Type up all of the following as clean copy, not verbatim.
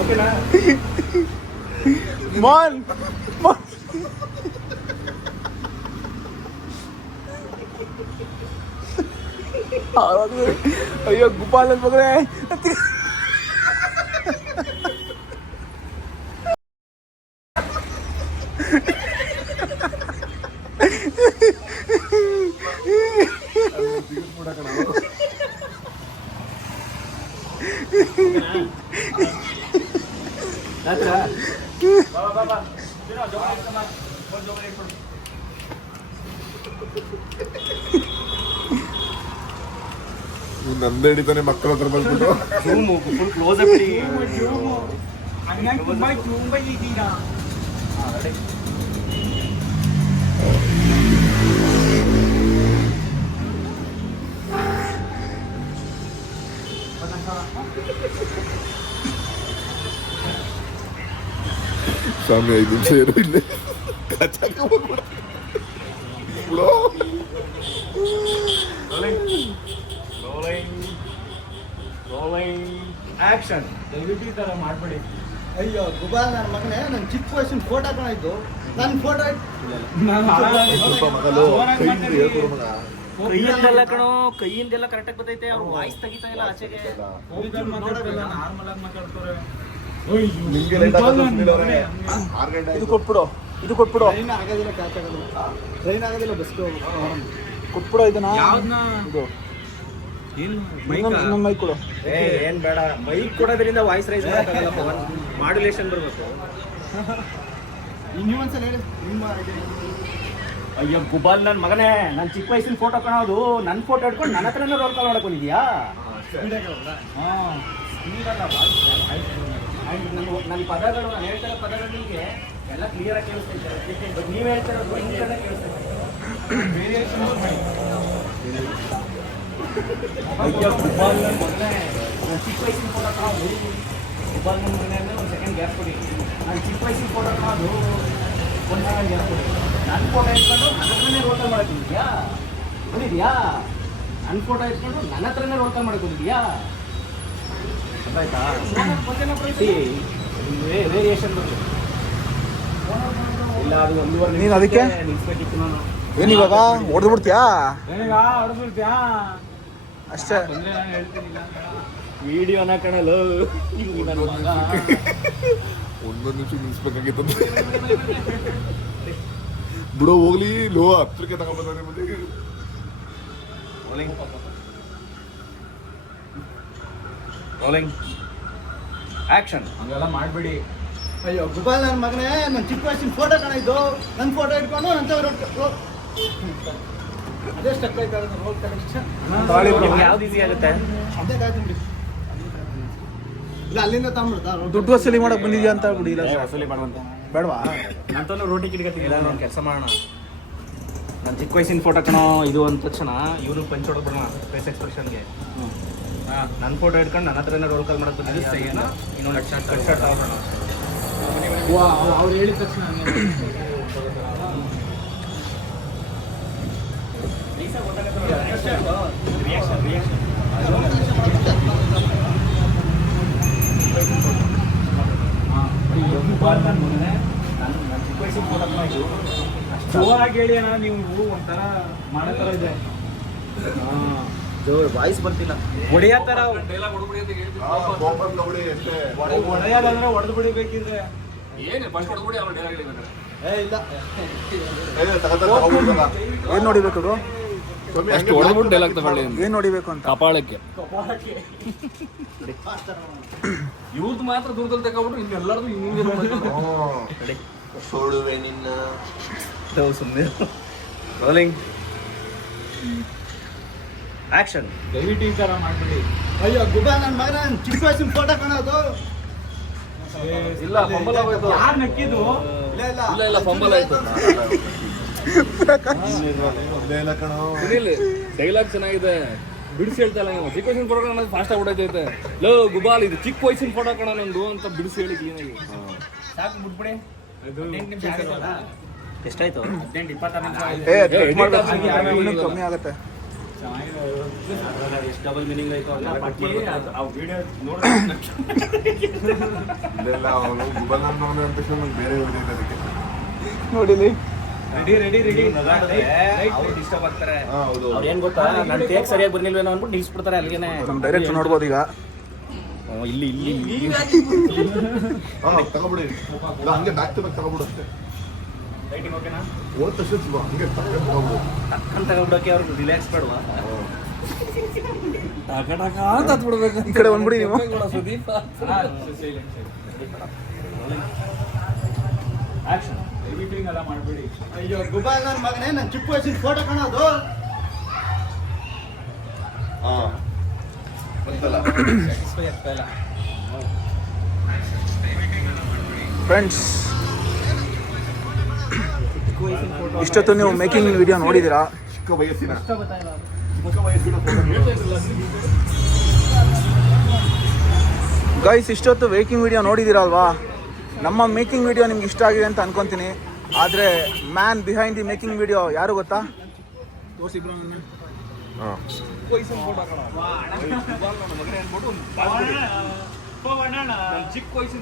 ಓಕೆನಾ ಮಾನ್ ಅಯ್ಯೋ ಗೋಪಾಲ್ ಅಂತ ಮಗನೇ ನಂದೇ ಹಿಡಿತಾನೆ ಮಕ್ಕಳ ಹತ್ರ ಬಂದ್ಬಿಟ್ಟು ಫುಲ್ ಕ್ಲೋಸ್ ಅಪ್ ಸ್ವಾಮಿ 5 ನಿಮಿಷ ಏನು ಇಲ್ಲ ಆಕ್ಷನ್ ದಯವಿಟ್ಟು ಈ ಥರ ಮಾಡಬೇಡಿ. ಅಯ್ಯೋ ಗುಬಾಲ್ ನನ್ನ ಮಗನೇ ನನ್ನ ಚಿಕ್ಕ ವಯಸ್ಸಿನ ಫೋಟೋ ಕಾಣಿದ್ದು ನನ್ನ ಫೋಟೋ ಕೈಯಿಂದೆಲ್ಲ ಕಣೋ ಕೈಯಿಂದೆಲ್ಲ ಕರೆಕ್ಟಾಗಿ ಬರ್ತೈತೆ. ಅವ್ರು ವಾಯ್ಸ್ ತೆಗಿತಾ ಇಲ್ಲ ಆಚೆಗೆ. ನಾರ್ಮಲ್ ಆಗಿ ಮಾತಾಡ್ತಾರೆ. ಇದು ಕೊಟ್ಬಿಡು ಇದು ಕೊಟ್ಬಿಡು ಟ್ರೈನ್ ಆಗೋದಿಲ್ಲ, ಕ್ಯಾಚ್ ಆಗೋದಿಲ್ಲ, ಟ್ರೈನ್ ಆಗೋದಿಲ್ಲ, ಬಸ್ಗೆ ಹೋಗ್ಬೇಕು. ಕೊಟ್ಬಿಡು ಇದನ್ನ ಯಾವ್ದನ್ನ ಇದು ಏನು ಇನ್ನೊಂದು ಮೈಕ್ ಕೊಡು. ಏನ್ ಬೇಡ, ಮೈಕ್ ಕೊಡೋದ್ರಿಂದ ವಾಯ್ಸ್ ರೈಸ್ ಮಾಡೋಕ್ಕಾಗಲ್ಲಪ್ಪ, ಮಾಡ್ಯುಲೇಷನ್ ಬರಬೇಕು. ಇನ್ನೊಂದ್ಸಲ ಹೇಳಿ ನಿಮ್ಮ ಅಯ್ಯೋ ಗುಬಾಲ್ ನನ್ನ ಮಗನೇ, ನನ್ನ ಚಿಕ್ಕ ವಯಸ್ಸಿನ ಫೋಟೋ ಕಾಣೋದು ನನ್ನ ಫೋಟೋ ಹಿಡ್ಕೊಂಡು ನನ್ನ ಹತ್ರನೇ ರೋಲ್ ಕಾಲ್ ಮಾಡಕ್ ಬಂದಿದ್ಯಾ? ನನ್ನ ಪದಗಳು, ನಾನು ಹೇಳ್ತಿರೋ ಪದಗಳಿಗೆ ಎಲ್ಲ ಕ್ಲಿಯರ್ ಆಗಿ ಕೇಳಿಸ್ತೈತೆ. ಬಟ್ ನೀವು ಹೇಳ್ತಿರೋದು ಹಿಂಗೆಲ್ಲ ಕೇಳಿಸ್ತೈತೆ. ಅಯ್ಯೋ ಗುಬಾಲ್ ನನ್ನ ಮಗನೇ, ನನ್ನ ಚಿಕ್ಕ ವಯಸ್ಸಿನ ಫೋಟೋ ಕಾಣೋದು. ಗುಬಾಲ್ ನನ್ನ ಮಗನೇ ಅಂದರೆ ಒಂದು ಸೆಕೆಂಡ್ ಗ್ಯಾಪ್ ಕೊಡಿ. ನನ್ನ ಚಿಕ್ಕ ವಯಸ್ಸಿನ ಫೋಟೋ ಕಾಣೋದು ಒಂದು ಸೆಕೆಂಡ್ ಗ್ಯಾಪ್ ಕೊಡಿ. ನನ್ನ ಫೋಟೋ ಇಟ್ಕೊಂಡು ನನ್ನ ಹತ್ರನೇ ರೋಲ್ ಕಾಲ್ ಮಾಡಕ್ ಬಂದಿದ್ಯಾ? ಬಂದಿದ್ಯಾ? ನನ್ನ ಫೋಟೋ ಇಟ್ಕೊಂಡು ನನ್ನ ಹತ್ರನೇ ರೋಲ್ ಕಾಲ್ ಮಾಡಕ್ ಬಂದಿದ್ಯಾ? ಆಯ್ತಾ? ವೇರಿಯೇಷನ್ ಇಲ್ಲ, ಅದು 1.5 ನೀನು ಅದಕ್ಕೆ ನಿಲ್ಸ್ಬೇಕಿತ್ತು ನಾನು. ಏನು ಇವಾಗ ಹೊಡೆದು ಬಿಡ್ತೀಯಾ ಅಷ್ಟೇ? ವಿಡಿಯೋನ ಕಣಲು ಒಂದೊಂದು ನಿಮಿಷ ನಿಲ್ಸ್ಬೇಕಾಗಿತ್ತು ಬಿಡೋ ಹೋಗ್ಲಿ. ಲೋ ಹತ್ರಕ್ಕೆ ತಗೊಂಡ್ಬಂದ್ರೆ ಮತ್ತೆ ರೋಲಿಂಗ್ ಆಕ್ಷನ್. ಹಂಗೆಲ್ಲ ಮಾಡಬೇಡಿ. ಅಯ್ಯೋ ಗುಬಾಲ್ ನನ್ನ ಮಗನೇ, ನನ್ನ ಚಿಕ್ಕ ವಯಸ್ಸಿನ ಫೋಟೋ ಕಾಣಿದ್ದು ನನ್ನ ಫೋಟೋ ಇಟ್ಕೊಂಡು ಅಂತ ಅದೇ ಸ್ಟಕ್ ಆಯ್ತು. ರೋಲ್ ಕನೆಕ್ಷನ್ ಯಾವ್ದು ಈಸಿ ಆಗುತ್ತೆ? ಅದೇ ಕಾಯ್ತು ಬಿಡಿ. ಇಲ್ಲ ಅಲ್ಲಿಂದ ತಗೊಂಡ್ಬಿಡ್ತಾ ದುಡ್ಡು ವಸೂಲಿ ಮಾಡಕ್ ಬಂದಿದ್ಯಾ ಅಂತ ಬಿಡಿ. ಇಲ್ಲ ವಸೂಲಿ ಮಾಡುವಂತ ಬೇಡವಾ? ನಂತೂ ರೋಟಿ ಕಿಡ್ಕತ್ತಿಲ್ಲ. ನಾನು ಕೆಲಸ ಮಾಡೋಣ. ನನ್ನ ಚಿಕ್ಕ ವಯಸ್ಸಿನ ಫೋಟೋ ಕಣೋ ಇದು ಅಂದ ತಕ್ಷಣ ಇವನು ಪಂಚ್ ಹೊಡೋದು ಬರೋಣ ಫೇಸ್ ಎಕ್ಸ್ಪ್ರೆಷನ್ಗೆ. ನನ್ನ ಫೋಟೋ ಇಟ್ಕೊಂಡು ನನ್ನ ಹತ್ರನೇ ರೋಲ್ ಕಾಲ್ ಮಾಡೋದು ಬಂದಿದ್ದೆ. ಇನ್ನೊಂದು ಕಟ್ ಶರ್ಟ್ ತಗೋಣ. ಅವ್ರು ಹೇಳಿದ ತಕ್ಷಣ ಜೋರಾಗಿ ಹೇಳಿ ಅಣ್ಣ, ನೀವು ಒಂಥರ ಮಾಡೋ ಥರ ಇದೆ. ವಾಯ್ಸ್ ಬರ್ತಿಲ್ಲ. ಹೊಡೆಯೋ ಥರ ಹೊಡೆಯೋದಂದ್ರೆ ಹೊಡೆದು ಬಿಡಬೇಕಿದ್ರೆ ಇಲ್ಲ ಏನ್ ನೋಡಿಬೇಕು ಅದು? ಹೊಡೆದ್ಬಿಟ್ಟು ಡೈಲಾಗ್ ತಗೊಳ್ಳಿ. ಏನ್ ನೋಡಿಬೇಕು ಅಂತ? ಕಪಾಳಕ್ಕೆ ಇವ್ರದ್ದು ಮಾತ್ರ ದೂರದಲ್ಲಿ ತಗೊಂಡ್ಬಿಟ್ರು ಇನ್ನೆಲ್ಲರದು ಹಿಂಗೆ ಸೋಡುವೆ ನಿನ್ನ ಸುಮ್ಮನೆ. Rolling action. ದಯವಿಟ್ಟು ಈ ಥರ ಮಾಡ್ಬಿಡಿ. ಅಯ್ಯೋ ಗುಬಾಲ್ ನನ್ನ ಮಗನ ಚಿಕ್ಕ ವಯಸ್ಸಿನ ಫೋಟೋ ಕಾಣೋದು. ಇಲ್ಲ ಫಂಬಲ್ ಆಗೋಯ್ತು. ಯಾರು ನಕ್ಕಿದ್ದು? ಇಲ್ಲ ಫಂಬಲ್ ಆಯ್ತು. ಡೈಲಾಗ್ ಚೆನ್ನಾಗಿದೆ, ಬಿಡಿಸಿ ಹೇಳ್ತಾ ಇಲ್ಲ ನೀವು. ಚಿಕ್ಕ ವಯಸ್ಸಿನ ಫೋಟೋ ಕಾಣೋದು ಫಾಸ್ಟ್ ಆಗ್ಬಿಟ್ಟೈತೆ. ಲೋ ಗುಬಾಲ್, ಇದು ಚಿಕ್ಕ ವಯಸ್ಸಿನ ಫೋಟೋ ಕಾಣೋ ನಂದು ಅಂತ ಬಿಡಿಸಿ ಹೇಳಿ ಕ್ಲೀನಾಗಿ. ಸಾಕು ಬಿಟ್ಬಿಡಿ. ಎಷ್ಟಾಯ್ತು? 18-26 ನಿಮಿಷ ಇನ್ನೂ ಕಮ್ಮಿ ಆಗುತ್ತೆ. ಎಷ್ಟು ಡಬಲ್ ಮೀನಿಂಗ್ ಆಯ್ತು ವಿಡಿಯೋ ಇಲ್ಲೆಲ್ಲ ಅವನು ಗುಬಲ್ ಅನ್ನೋನು ಅಂತ ಒಂದು ಬೇರೆ ಹೊಡೆದಿದ್ದ ಅದಕ್ಕೆ. ನೋಡಿಲಿ ಅವ್ರು ಡಿಸ್ಟರ್ಬ್ ಆಗ್ತಾರೆ. ಹಾ, ಹೌದು. ಅವ್ರು ಏನ್ ಗೊತ್ತಾ, ನನ್ನ ಟೇಕ್ ಸರಿಯಾಗಿ ಬರ್ಲಿಲ್ವೇನೋ ಅಂದ್ಬಿಟ್ಟು ನಿಲ್ಸ್ಬಿಡ್ತಾರೆ ಅಲ್ಲಿಗೆನೆ. ನಮ್ಮ ಡೈರೆಕ್ಟ್ ನೋಡ್ಬೋದು ಈಗ. ಇಲ್ಲಿ ಹಾ, ತಗೊಬಿಡಿ. ಇಲ್ಲ, ಹಂಗೆ ಬ್ಯಾಕ್ ಟು ಬ್ಯಾಕ್ ತಗೊಬಿಡು ಅಷ್ಟೇ. ಲೈಟಿಂಗ್ ಓಕೆನಾ? ಹೋದ ತಕ್ಷಣ ಶಿವ ಹಂಗೆ ತಗೊಬಿಡು. ಟಕ್ಕನ್ ತಗೊಂಡ್ಬಿಡೋಕೆ ಅವ್ರಿಗೆ ರಿಲ್ಯಾಕ್ಸ್ ಬೇಡವಾ? ಈ ಕಡೆ ಬಂದ್ಬಿಡಿ ನೀವು. ಆಕ್ಷನ್ ಎಡಿಟಿಂಗ್ ಎಲ್ಲ ಮಾಡಬೇಡಿ. ಅಯ್ಯೋ ಗುಬಾಲ್ ನನ್ನ ಮಗನೇ, ನನ್ನ ಚಿಕ್ಕ ವಯಸ್ಸಿನ ಫೋಟೋ ಕಾಣೋದು. ಹಾ, ಬಂತಲ್ಲ. ಸ್ಯಾಟಿಸ್ಫೈ ಆಗ್ತಾ ಇಲ್ಲ. ಫ್ರೆಂಡ್ಸ್, ಇಷ್ಟೊತ್ತು ನೀವು ಮೇಕಿಂಗ್ ವಿಡಿಯೋ ನೋಡಿದ್ದೀರಾ. ಚಿಕ್ಕ ವಯಸ್ಸಿನ ಗೈಸ್, ಇಷ್ಟೊತ್ತು ಮೇಕಿಂಗ್ ವಿಡಿಯೋ ನೋಡಿದ್ದೀರಲ್ವಾ? ನಮ್ಮ ಮೇಕಿಂಗ್ ವಿಡಿಯೋ ನಿಮ್ಗೆ ಇಷ್ಟ ಆಗಿದೆ ಅಂತ ಅನ್ಕೊಂತೀನಿ. ಆದರೆ man behind the making video ಯಾರು ಗೊತ್ತಾ? ಹಾ, ಚಿಕ್ಕ ವಯಸ್ಸಿನ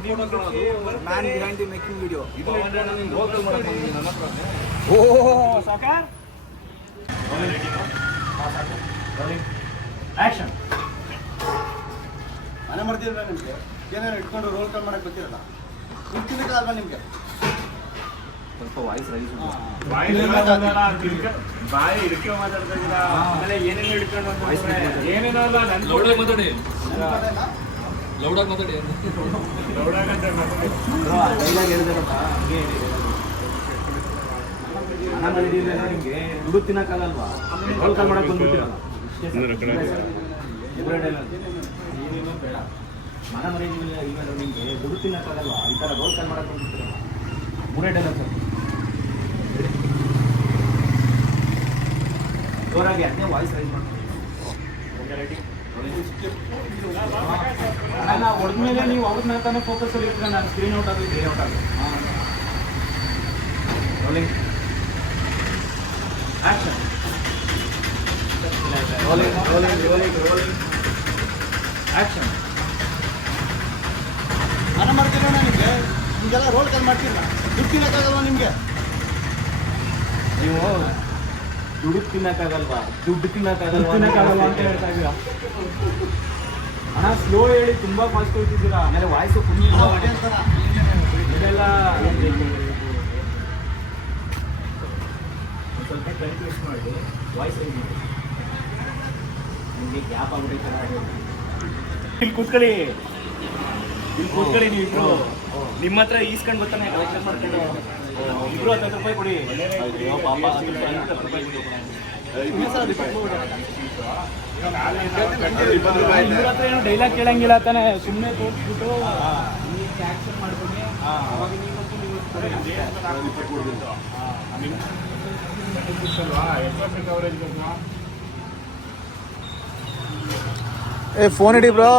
man behind the making video. Action ಮನೆ ಮಾಡ್ತಿದ್ರ ನಿಮ್ಗೆ ಏನೇನು ಇಟ್ಕೊಂಡು ರೋಲ್ ಕಾಲ್ ಮಾಡಕ್ ಗೊತ್ತಿರಲ್ಲ. ಅಲ್ವಾ ನಿಮ್ಗೆ? ಸ್ವಲ್ಪ ವಾಯ್ಸ್ ರೈಸ್. ಬಾಯಿ ಹಿಡ್ಕೆ ಮಾತಾಡ್ತಾ ಇದ್ದೀರಾ. ಆಮೇಲೆ ಏನೇನೋ ಹಿಡ್ಕೊಂಡು ಏನೇನೋ ಅಲ್ಲ ನನ್ ಲೌಡಾಗಿ ಮಾತಾಡಿ. ನೆನ್ಪದೇನಾ? ಲೌಡಾಗಿ ಮಾತಾಡಿ. ಲೌಡಾಗಂತ ಡೈಲಾಗ್ ಹೇಳಿದಾರಪ್ಪ, ಹಂಗೆ ನಿಮಗೆ ದುಡ್ಡು ತಿನ್ನಕ್ಕಾಗಲ್ವಾ? ರೋಲ್ ಕಾಲ್ ಮಾಡಕ್ ಬಂದ್ಬಿಟ್ಟಿರಲ್ಲ. ಇಬ್ಬರೇ ಡೈಲಾಗ್. ಏನೇನೋ ಬೇಡ, ಮನ ಮರೆಯಿಲ್ಲ. ಈಗ ನಿಮಗೆ ದುಡ್ಡು ತಿನ್ನಕ್ಕಾಗಲ್ವಾ? ಈ ಥರ ರೋಲ್ ಕಾಲ್ ಮಾಡಕ್ ಬಂದ್ಬಿಟ್ಟಿರಲ್ಲ. ಮೂರೇ ಡೈಲಾಗ್ ಸರ್. ಜೋರಾಗಿ ಅದೇ ವಾಯ್ಸ್ ರೈಸ್ ಮಾಡ್ತೀವಿ. ನಾನು ಹೊಡೆದ್ಮೇಲೆ ನೀವು ಅವ್ರನ್ನ ತಾನೇ ಫೋಕಸ್ ಅಲ್ಲಿ ಇಟ್ಕೊಂಡು ನಾನು ಸ್ಕ್ರೀನ್ ಔಟ್ ಆಗಿ ಗ್ರೇ ಔಟ್ ಆಗಿ. Rolling action. Rolling rolling rolling rolling action. ಮನೆ ಮಾಡ್ತೀರ ನಿಮ್ಗೆ? ನಿಮ್ಗೆಲ್ಲ ರೋಲ್ ಕಾಲ್ ಮಾಡ್ತಿರಲ್ಲ. ದುಡ್ಡು ತಿನ್ನಕ್ಕಾಗಲ್ವಾ ನಿಮ್ಗೆ? ನೀವು ದುಡ್ಡು ತಿನ್ನಕ್ಕಾಗಲ್ವಾ? ದುಡ್ಡು ತಿನ್ನಕ್ಕಾಗಲ್ವಾ ಅಂತ ಹೇಳ್ತಾ ಇದ್ದೀರಾ. ಹಣ ಸ್ಲೋ ಹೇಳಿ ತುಂಬಾ ಫಾಸ್ಟ್ ಹೋಗ್ತಿದ್ದೀರಾ. ಆಮೇಲೆ ವಾಯ್ಸು ಫುಲ್ ಅಂತಾರ. ಇದೆಲ್ಲ ಸ್ವಲ್ಪ ಕನ್ಫ್ಯೂಸ್ ಮಾಡಿ ವಾಯ್ಸ್ ರೈಸ್ ಮಾಡಿ. ನಿಮಗೆ ಗ್ಯಾಪ್ ಆಗ್ಬಿಟ್ಟೈತೆ. ಇಲ್ಲಿ ಕೂತ್ಕೊಳ್ಳಿ, ಇಲ್ಲಿ ಕೂತ್ಕೊಳ್ಳಿ. ನೀವು ಇಬ್ರು ನಿಮ್ಮ ಹತ್ರ ಈಸ್ಕೊಂಡು ಬರ್ತಾನೆ ಕಲೆಕ್ಷನ್ ಮಾಡ್ಕೊಂಡು ಇಬ್ರು 10 ರೂಪಾಯಿ ಕೊಡಿ. ಅಯ್ಯೋ ಪಾಪ, 10 ರೂಪಾಯಿ ಕೊಡಿ. ಇವ್ರ ಹತ್ರ ಏನು ಡೈಲಾಗ್ ಕೇಳಂಗಿಲ್ಲ ತಾನೆ, ಸುಮ್ಮನೆ ತೋರಿಸ್ಬಿಟ್ಟು ಆಕ್ಷನ್ ಮಾಡ್ಕೊಂಡು ಅವಾಗ ಕವರೇಜ್ ಏ ಫೋನ್ ಇಡಿ ಬ್ರೋ,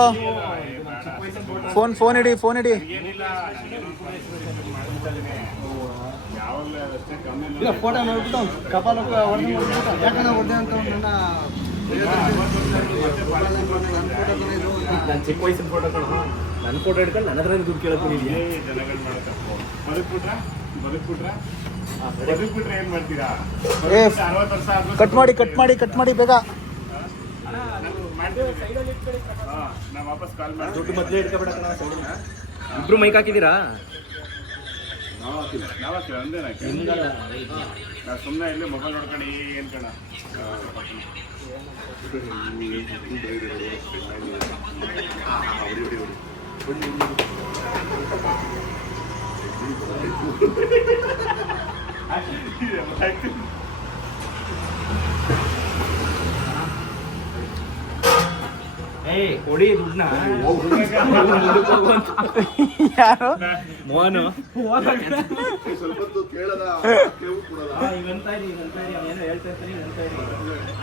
ಫೋನ್ ಇಡಿ, ಫೋನ್ ಇಡಿ. ಏನಿಲ್ಲ, ಯಾವಾಗಲೂ ಅಷ್ಟೇ ಕಮ್ಮಿ. ಇಲ್ಲ, ಫೋಟೋ ನೋಡ್ಬಿಟ್ಟು ಕಪಾಲ ಹೊಡೆದು ನೋಡ್ಬಿಟ್ಟು ಯಾಕಂದ್ರೆ ಹೊಡೆದೆ ಅಂತ ನನ್ನ ನಾನು ಚಿಕ್ಕ ವಯಸ್ಸಿನ ಫೋಟೋಗಳು ನನ್ನ ಫೋಟೋ ಹಿಡ್ಕೊಂಡು ನನ್ನ ಹತ್ರ ದುಡ್ಡು ಕೇಳಕ್ಕೆ ಜನಗಳು ಮಾಡೋ ತಪ್ಪು. ಬದುಕ್ಬಿಟ್ರೆ ಏನ್ ಮಾಡ್ತೀರಾ? ಏ 60 ವರ್ಷ ಆದ್ರೂ ಕಟ್ ಮಾಡಿ ಬೇಗ. ನಾವು ವಾಪಸ್ ಕಾಲ್ ಮಾಡಿ ದುಡ್ಡು ಮೊದಲೇ ಹಿಡ್ಕೊಬೇಡ. ಇಬ್ರು ಮೈಕ್ ಹಾಕಿದ್ದೀರಾ? ನಾವಕ್ಕೆ ಅಂದೇನ ನಾವು ಸುಮ್ಮನೆ ಇಲ್ಲಿ ಮೊಬೈಲ್ ನೋಡ್ಕೊಂಡು ಏನ್ ಕಣ. ಏಯ್ ಕೊಡಿ ದುಡ್ಡನ್ನ. ಯಾರು? ಮೋಹನು ಸ್ವಲ್ಪ ಹೊತ್ತು ಕೇಳದ ಕೇವು ಕೊಡಲ್ಲ. ಈಗಂತ ಇರಿ ಏನೋ ಹೇಳ್ತಾ ಇರ್ತೀನಿ ಅಂತ ಇರಿ.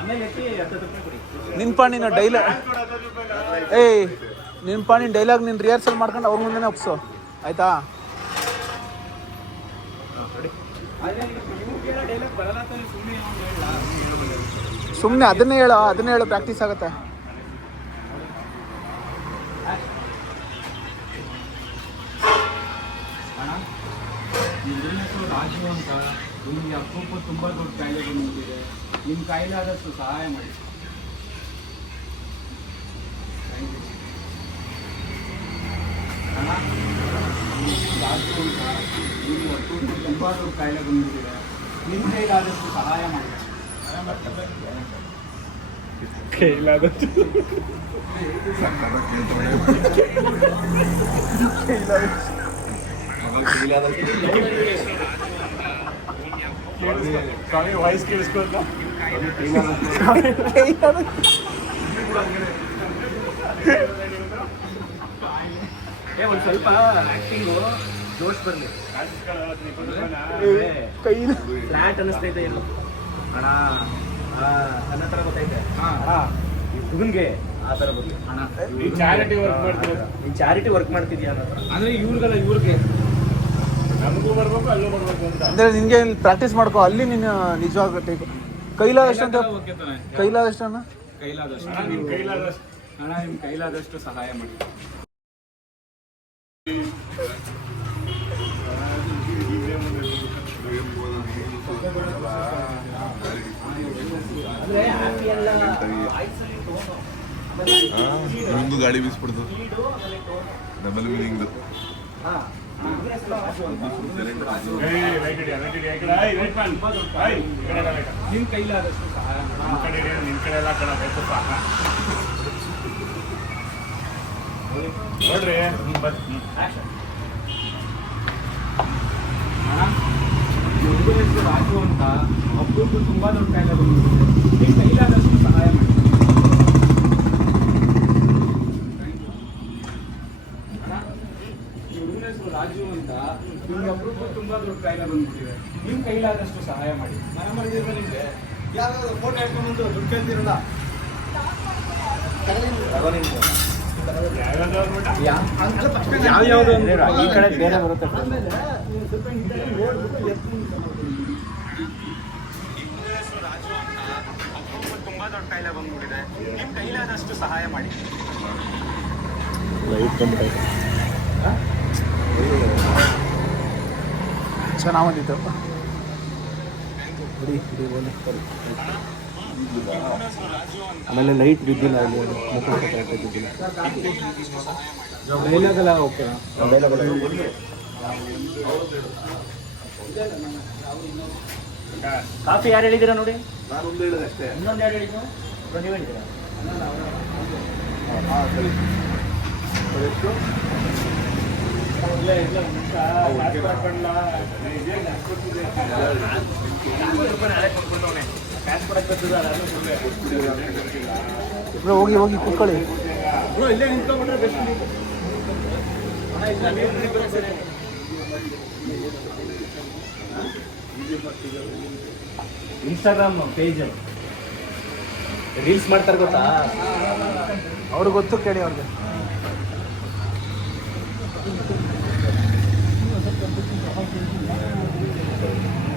ಆಮೇಲೆ ಎತ್ತಿ 10 ರೂಪಾಯಿ ಕೊಡಿ. ನಿನ್ಪ ನಿನ್ನ ಡೈಲಾಗ್, ಏಯ್ ನಿನ್ಪ ನಿನ್ನ ಡೈಲಾಗ್ ನಿನ್ನ ರಿಹರ್ಸಲ್ ಮಾಡ್ಕೊಂಡು ಅವ್ರ ಮುಂದೆನೇ ಒಪ್ಸು, ಆಯ್ತಾ? ಡೈಲಾಗ್ ಬರಲ್ಲ ತಾನೆ, ಸುಮ್ಮನೆ ಸುಮ್ಮನೆ ಅದನ್ನೇ ಹೇಳು ಪ್ರಾಕ್ಟೀಸ್ ಆಗುತ್ತೆ. ನಿಮ್ಮ ಹೆಸರು ರಾಜು ಅಂತ. ನಿಮಗೆ ಅಪ್ಪಪ್ಪ ತುಂಬ ದೊಡ್ಡ ಕಾಯಿಲೆ ಬಂದ್ಬಿಟ್ಟಿದೆ. ನಿಮ್ಮ ಕಾಯಿಲೆ ಆದಷ್ಟು ಸಹಾಯ ಮಾಡಿ. ಥ್ಯಾಂಕ್ ಯು ಅಣ್ಣ. ನಿಮ್ಮ ಹೆಸರು ರಾಜು ಅಂತ. ನಿಮಗೆ ಅಪ್ಪಪ್ಪ ತುಂಬ ದೊಡ್ಡ ಕಾಯಿಲೆ ಬಂದ್ಬಿಟ್ಟಿದೆ. ನಿಮ್ಮ ಕೈಲಾದಷ್ಟು ಸಹಾಯ ಮಾಡಿ. ವಾಯ್ಸ್ ಕೇಳಿಸ್ಕೊಂಡ ಒಂದು ಸ್ವಲ್ಪ ಆ್ಯಕ್ಟಿಂಗು ಜೋಶ್ ಬರಲಿ. ಫ್ಲಾಟ್ ಅನ್ನಿಸ್ತೈತೆ ಏನು ಅಣ್ಣ. ನನ್ನ ಹತ್ರ ಗೊತ್ತೈತೆ ಈ ಹುಡುಗನ್ಗೆ ಆ ಥರ ಬರಲಿ ಅಣ್ಣ. ಚಾರಿಟಿ ವರ್ಕ್ ಮಾಡ್ತೀವಿ. ನೀನು ಚಾರಿಟಿ ವರ್ಕ್ ಮಾಡ್ತಿದ್ಯಾ ಅನ್ನೋದು ಅಂದ್ರೆ ಇವ್ರಿಗೆ ನಮಗೂ ಬರ್ಬೇಕು ಅಲ್ಲೂ ಬರ್ಬೇಕು ಅಂತ. ಅಂದರೆ ನಿನಗೆ ಪ್ರಾಕ್ಟೀಸ್ ಮಾಡ್ಕೊ, ಅಲ್ಲಿ ನೀನು ನಿಜವಾಗ ಕೈಲಾದಷ್ಟು ಅಂತ. ಕೈಲಾದಷ್ಟು ಅಣ್ಣ. ಕೈಲಾದಷ್ಟು ಅಣ್ಣ ನಿಮ್ ಕೈಲಾದಷ್ಟು ಅಣ್ಣ, ನಿಮ್ಮ ಕೈಲಾದಷ್ಟು ಸಹಾಯ ಮಾಡಿ. ಅಂದ್ರೆ happy ಅಲ್ಲ, ವಾಯ್ಸಲ್ಲಿ tone. ಮುಂದೆ ಗಾಡಿ ಬೀಸ್ಬಿಡ್ತು ಡಬಲ್ ಮೀನಿಂಗ್. ನಿಮ್ಮ ಕೈಲಾದಷ್ಟು ಸಹಾಯ ಮಾಡಿ. ನಿನ್ ಕಡೆ ಎಲ್ಲ ಕಣ ಬೇಕು ನೋಡ್ರಿ. ಹುಡುಗನ ಹೆಸರು ರಾಜು ಅಂತ. ಒಬ್ಬೊಬ್ಬರು ತುಂಬ ದೊಡ್ಡ ಕಾಯಿಲೆ ಬಂದ್ಬಿಟ್ಟಿದೆ. ನಿಮ್ಮ ಕೈಲಾದಷ್ಟು ಸಹಾಯ ಮಾಡಿ. ಹುಡುಗನ ಹೆಸರು ರಾಜು ಅಂತ. ನಿಮ್ಗೆ ಒಬ್ಬೊಬ್ಬರು ತುಂಬ ದೊಡ್ಡ ಕಾಯಿಲೆ ಬಂದ್ಬಿಟ್ಟಿದೆ. ನಿಮ್ಮ ಕೈಲಾದಷ್ಟು ಸಹಾಯ ಮಾಡಿ. ಮನೆ ಮಾಡಿದ್ರೆ ನಿಮಗೆ ಯಾವ್ದಾದ್ರು ಫೋಟೋ ಹಾಕೊಂಡು ದುಡ್ಡು ಕೇಳ್ತಿರಲ್ಲ. ಯಾವ್ಯಾವುದು ಈ ಕಡೆ ಬೇರೆ ಬರುತ್ತೆ. ಆಮೇಲೆ ನೀವು ಸ್ವಲ್ಪ ಹಿಂದೆ ನೋಡ್ಬಿಟ್ಟು ಎತ್ತು ತುಂಬ ದೊಡ್ಡ ಕಾಯಿಲೆ ಬಂದ್ಬಿಟ್ಟಿದೆ. ನಿಮ್ಮ ಕೈಲಾದಷ್ಟು ಸಹಾಯ ಮಾಡಿ. ಚೆನ್ನಾಗಿ ಬಂದಿದ್ದಪ್ಪ. ಆಮೇಲೆ ಲೈಟ್ ಬಿದ್ದಿಲ್ಲ, ಅಲ್ಲಿ ಮುಖ ಬಿದ್ದಿಲ್ಲ. ಡೈಲಾಗಲ್ಲ ಓಕೆ. ಕಾಫಿ ಯಾರು ಹೇಳಿದ್ದೀರಾ ನೋಡಿ? ನಾನೊಂದು ಹೇಳಿದೆ ಅಷ್ಟೇ. ಇನ್ನೊಂದು ಯಾರು ಹೇಳಿದ್ರು? ನೀವು ಹೇಳಿದ್ದೀರಾ? ಬ್ರೋ ಹೋಗಿ ಕೂತ್ಕೊಳ್ಳಿ. ಇಲ್ಲೇ ನಿಂತ್ಕೊಂಡ್ಬಿಟ್ರೆ ಬೆಸ್ಟ್. ಇನ್ಸ್ಟಾಗ್ರಾಮ್ ಪೇಜ್ ರೀಲ್ಸ್ ಮಾಡ್ತಾರೆ ಗೊತ್ತಾ? ಅವ್ರಿಗೆ ಗೊತ್ತು, ಕೇಳಿ ಅವ್ರಿಗೆ.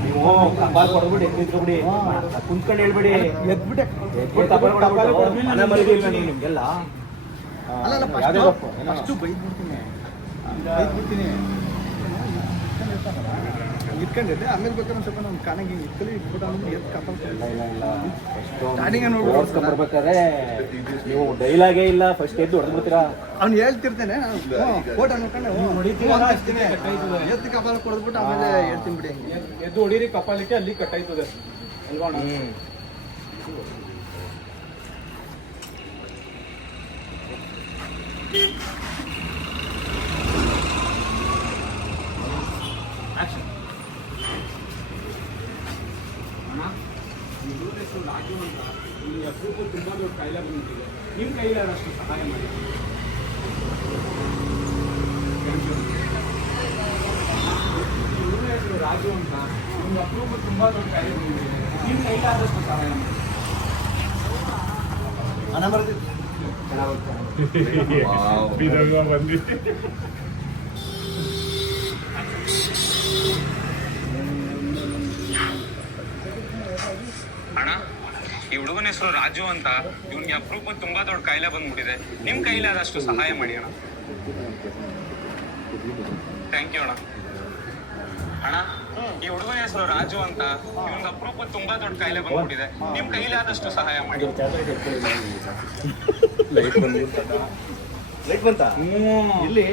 ನೀವು ಕಪಾಲ್ ಕೊಡ್ಬಿಡಿ, ನಿಂತ್ಕೊಬಿಡಿ, ಕುಂತ್ಕೊಂಡು ಹೇಳ್ಬಿಡಿ. ಎದ್ಬಿಟ್ಟೆ ಮನೆ ಮಲಗಿಲ್ಲ ನಿಮ್ಗೆಲ್ಲ. ಅಲ್ಲ ಫಸ್ಟು ಬೈದ್ಬಿಡ್ತೀನಿ. ಇಟ್ಕೊಂಡಿದ್ದೆ. ಆಮೇಲೆ ಬೇಕಾದ್ರೆ ಒಂದು ಸ್ವಲ್ಪ ನಮ್ಮ ಕಾಣಂಗೆ ಇಟ್ಕೊಳ್ಳಿ ಇಟ್ಬಿಟ್ಟು ಆಮೇಲೆ ಎದ್ದು ಸ್ಟಾರ್ಟಿಂಗ್ ಬರ್ಬೇಕಾದ್ರೆ ನೀವು ಡೈಲಾಗೇ ಇಲ್ಲ, ಫಸ್ಟ್ ಎದ್ದು ಹೊಡೆದ್ಬಿಡ್ತೀರಾ. ಅವ್ನು ಹೇಳ್ತಿರ್ತೇನೆ, ಫೋಟೋ ನೋಡ್ಕೊಂಡು ಎದ್ದು ಕಪಾಲ ಕೊಡ್ಬಿಟ್ಟು ಆಮೇಲೆ ಹೇಳ್ತೀನಿ ಬಿಡಿ. ಎದ್ದು ಹೊಡೀರಿ, ಕಪಾಲಿಕ್ಕೆ ಅಲ್ಲಿ ಕಟ್ಟಾಯ್ತದೆ ಅಲ್ವಾ? ರಾಜು ಅಂತ. ನಿಮಗೆ ಅಪರೂಪ ತುಂಬ ದೊಡ್ಡ ಕಾಯಿಲೆ ಬಂದಿದೆ. ನಿಮ್ಮ ಕೈಲಾದಷ್ಟು ಸಹಾಯ ಮಾಡಿ. ಹೆಸರು ರಾಜು ಅಂತ. ನಿಮ್ಗೆ ಅಪರೂಪ ತುಂಬ ದೊಡ್ಡ ಕಾಯಿಲೆ ಬಂದಿದೆ. ನಿಮ್ಮ ಕೈಲಾದಷ್ಟು ಸಹಾಯ ಮಾಡಿ. ಹಣ ಬರ್ತಿತ್ತು. ಅಣ್ಣ, ಈ ಹುಡುಗನ ಹುಡುಗನ ಹೆಸರು ರಾಜು ಅಂತ. ಇವ್ನಿಗೆ ಅಪರೂಪ ತುಂಬಾ ದೊಡ್ಡ ಕಾಯಿಲೆ ಬಂದ್ಬಿಟ್ಟಿದೆ. ನಿಮ್ ಕೈಲಾದಷ್ಟು ಸಹಾಯ ಮಾಡಿ ಅಣ್ಣ. ಥ್ಯಾಂಕ್ ಯು ಅಣ್ಣ. ಅಣ್ಣ, ಈ ಹುಡುಗನ ಹೆಸರು ರಾಜು ಅಂತ. ಇವ್ನಿಗೆ ಅಪರೂಪ ತುಂಬಾ ದೊಡ್ಡ ಕಾಯಿಲೆ ಬಂದ್ಬಿಟ್ಟಿದೆ. ನಿಮ್ ಕೈಲಾದಷ್ಟು ಸಹಾಯ ಮಾಡಿ. ಲೈಟ್ ಬಂತ ಇಲ್ಲಿ